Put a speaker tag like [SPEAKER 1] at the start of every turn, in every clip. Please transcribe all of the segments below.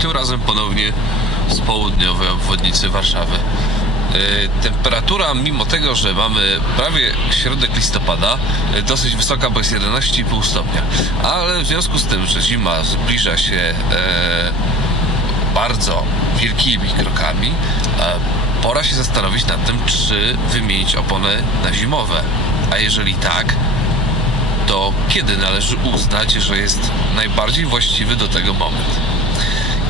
[SPEAKER 1] Tym razem ponownie z południowej obwodnicy Warszawy. Yy, Temperatura, mimo tego, że mamy prawie środek listopada, yy, dosyć wysoka, bo jest 11,5 stopnia. Ale w związku z tym, że zima zbliża się e, bardzo wielkimi krokami, e, pora się zastanowić nad tym, czy wymienić opony na zimowe. A jeżeli tak, to kiedy należy uznać, że jest najbardziej właściwy do tego moment?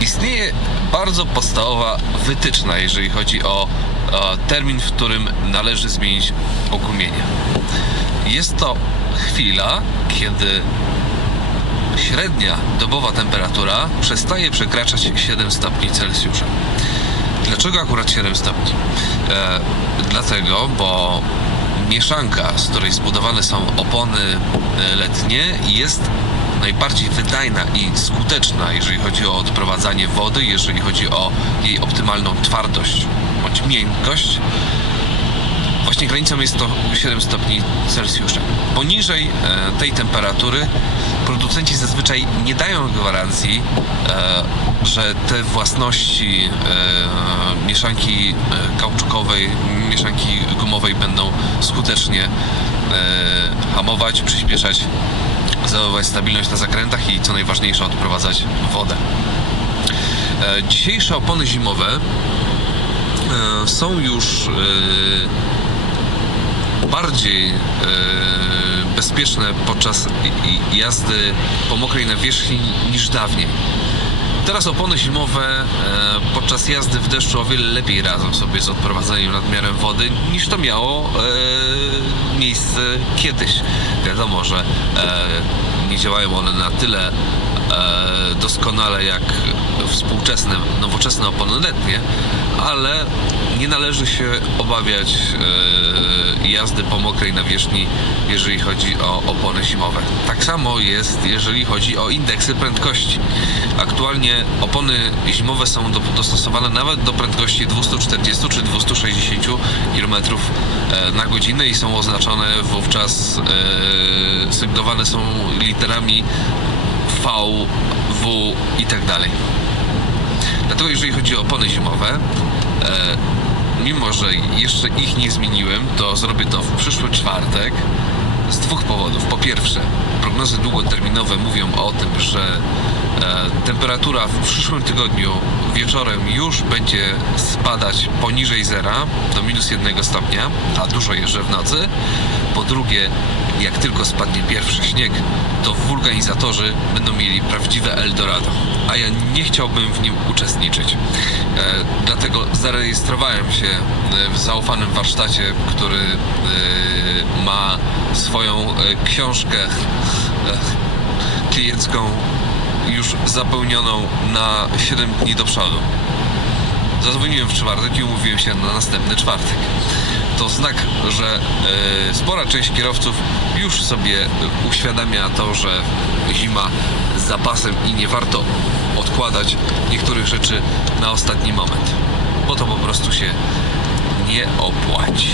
[SPEAKER 1] Istnieje bardzo podstawowa wytyczna, jeżeli chodzi o, o termin, w którym należy zmienić ogumienie. Jest to chwila, kiedy średnia dobowa temperatura przestaje przekraczać 7 stopni Celsjusza. Dlaczego akurat 7 stopni? E, dlatego, bo mieszanka, z której zbudowane są opony e, letnie, jest najbardziej wydajna i skuteczna, jeżeli chodzi o odprowadzanie wody, jeżeli chodzi o jej optymalną twardość bądź miękkość. Właśnie granicą jest to 7 stopni Celsjusza. Poniżej e, tej temperatury producenci zazwyczaj nie dają gwarancji, e, że te własności e, mieszanki kauczukowej, mieszanki gumowej będą skutecznie hamować, przyspieszać, zachowywać stabilność na zakrętach i co najważniejsze odprowadzać wodę. E, Dzisiejsze opony zimowe e, są już e, bardziej bezpieczne podczas jazdy po mokrej nawierzchni niż dawniej. Teraz opony zimowe e, podczas jazdy w deszczu o wiele lepiej radzą sobie z odprowadzaniem nadmiarem wody niż to miało e, miejsce kiedyś. Wiadomo, że e, nie działają one na tyle doskonale jak współczesne, nowoczesne opony letnie, ale nie należy się obawiać e, jazdy po mokrej nawierzchni, jeżeli chodzi o opony zimowe. Tak samo jest, jeżeli chodzi o indeksy prędkości. Aktualnie opony zimowe są do, dostosowane nawet do prędkości 240 czy 260 km na godzinę i są oznaczone wówczas, e, sygnowane są literami V, W i tak dalej. Dlatego jeżeli chodzi o opony zimowe, e, mimo że jeszcze ich nie zmieniłem, to zrobię to w przyszły czwartek z dwóch powodów. Po pierwsze, prognozy długoterminowe mówią o tym, że e, temperatura w przyszłym tygodniu wieczorem już będzie spadać poniżej zera do minus jednego stopnia, a dużo jeżdżę w nocy. Po drugie, jak tylko spadnie pierwszy śnieg, to wulkanizatorzy będą mieli prawdziwe Eldorado, a ja nie chciałbym w nim uczestniczyć. E, dlatego zarejestrowałem się e, w zaufanym warsztacie, który e, ma swoją e, książkę e, kliencką już zapełnioną na 7 dni do przodu. Zadzwoniłem w czwartek i umówiłem się na następny czwartek. To znak, że e, spora część kierowców już sobie uświadamia to, że zima z zapasem i nie warto odkładać niektórych rzeczy na ostatni moment, bo to po prostu się nie opłaci.